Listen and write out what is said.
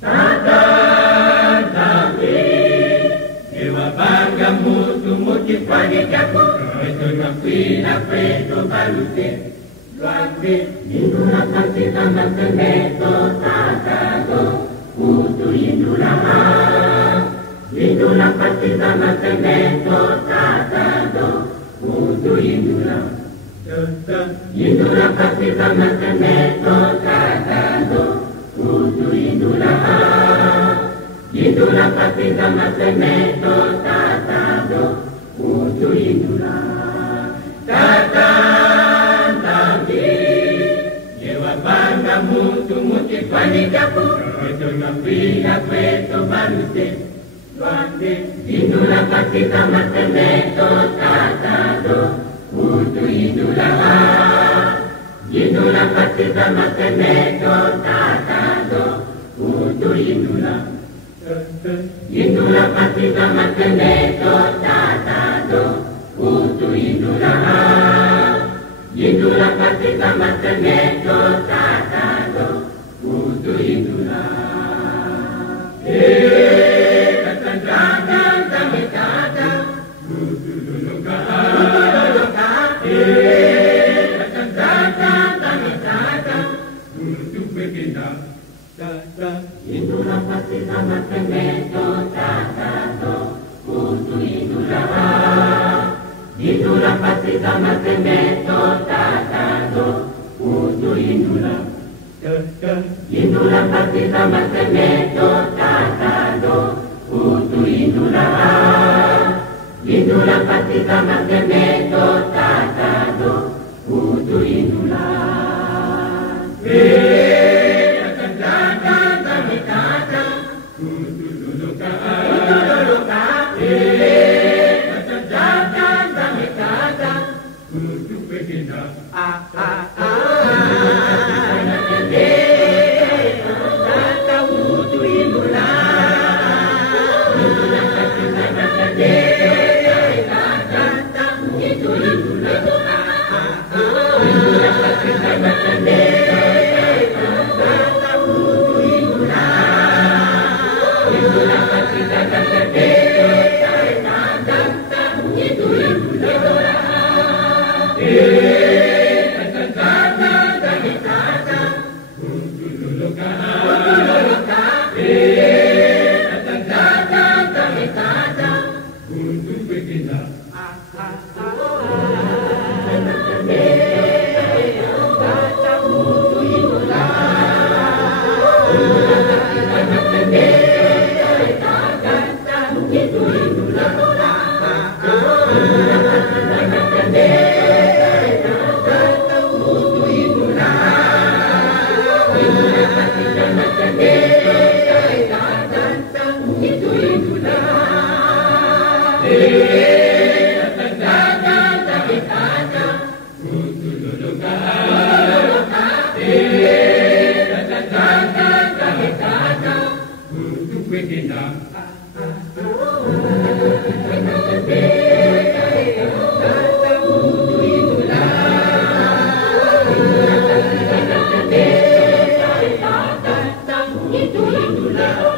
Tatapi, Dewa bangga mutu-muti pagi jago, Preto napina preto balute, Luante, Indura partita manteneto, Tatago, Utu Indura, Indura partita manteneto, Tatago, Utu Indura, Indura partita manteneto, Tatago, Utu Indura, Indura partita manteneto, Tatago, Utu Indura, Tatapi, Dewa bangga mutu-muti pani jago, Preto napina preto balute, Luante, Indura partita manteneto, Tatago, Utu Indura, Indura partita manteneto, Tatago, Utu Indura, Indura partita manteneto, Tatago, Utu Indura, Indura partita manteneto, Tatago, Utu Indura. Katandagan kami kata, Utu Luluka, Katandagan kami kata, Utu Pekinda, Indura partita manteneto, Tatago, Utu Indura, Indura partita manteneto, Tatago, Utu Indura, Indura partita manteneto, Tatago, Utu Indura, Indura partita manteneto, Tatago, Utu Indura. Katandagan kami kata, Utu Luluka, Katandagan kami kata, Utu Pekinda, Utu Indura, Indura partita manteneto, Utu Indura, Indura partita manteneto, Utu Indura, Indura partita manteneto, Utu Indura. Katandagan kami kata, Utu Luluka, Katandagan kami kata, Utu Pekinda, Utu Indura, Indura partita manteneto, Utu Indura, Indura partita manteneto, Utu Indura, Indura partita manteneto, Utu Indura. Katandagan kami kata, Utu Luluka, Katandagan kami kata, Utu Pekinda, Utu Indura, Indura partita manteneto, Utu Indura.